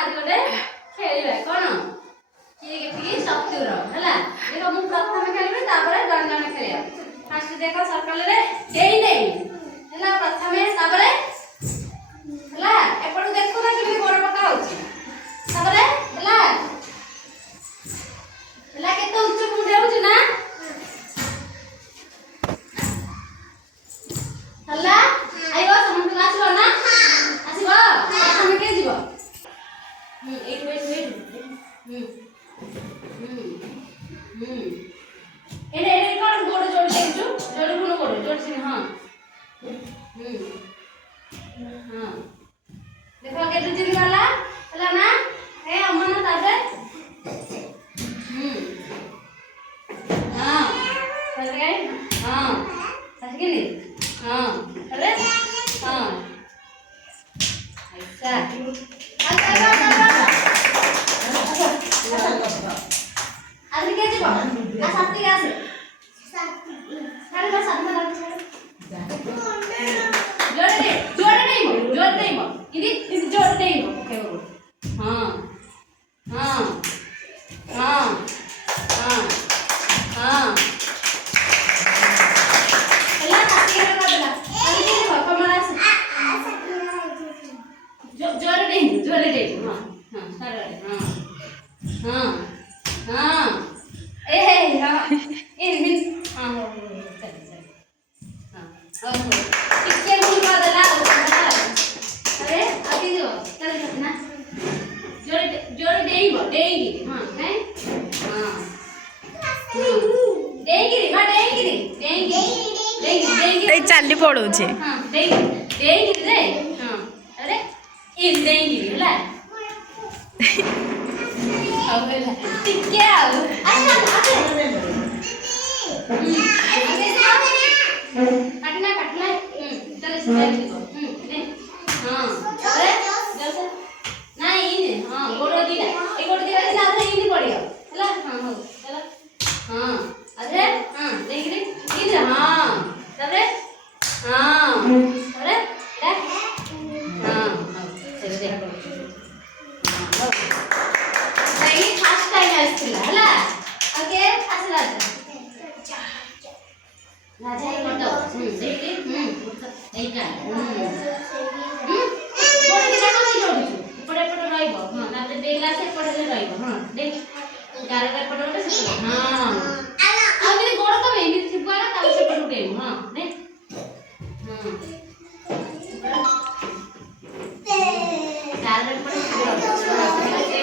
आज गोटे खेलिबा कोन किए केतिकी शक्तिर हला देखो मु प्रथम खेलिबे तापरे जन जन खेलिया फास्ट देखो सर्कल रे देई देई हला प्रथमे तापरे हला एपड देखो ना कि गोड़ पका होची तापरे हला हला केते उच्च मुंडे होची ना हला आइबो समस्त आसीबो ना आसीबो प्रथमे के जीवो एट वेट एडे एडे कोन गोड़ जोड़ देखछु जोड़ गुनो गोड़ जोड़ सिन हां हां देखो के दुजिन वाला हला ना ए अमन ताजे हां चल गए हां सही के नहीं हां अरे हां ऐसा आदि के जीव आ साथी के आसे सारे बस साथ में लग जोड़े नहीं मो इदी जोड़े नहीं मो ओके वो हां हां हां हां हां एला साथी के कर देला आदि के जीव कमला आसे जोड़े नहीं हां हां सारे हां हां हां ए हां ए मिन हां हो चल चल हां और टिके मुंडा देला अरे आगे जो चल ना जोड़ जोड़ देंगी हां है हां देंगी ए चाली पड़ो छे हां देंगी रे हां अरे इन देंगी हला आवेला टिके आउ अच्छा काटना चल चल हां अरे जैसे नहीं हां गोड़ दिला ए गोड़ दिला ना अरे इन पड़ियो हला हां हो चलो हां अरे हां देख रे इन हां तबरे हां अरे ले हां चल देख हां नहीं फर्स्ट टाइम आइला हला ओके आसला राजा ही मत देख रे एका गोड़ दिला का नहीं जोड़छु पड़े पड़े रहइबो हां ताते बेला से पड़े रहइबो हां देख कारगर पड़े पड़े से हां आ मेरे गोड़ तो एमी थिबा ना ताले से पड़े उठे हां देख हां कारगर पड़े हां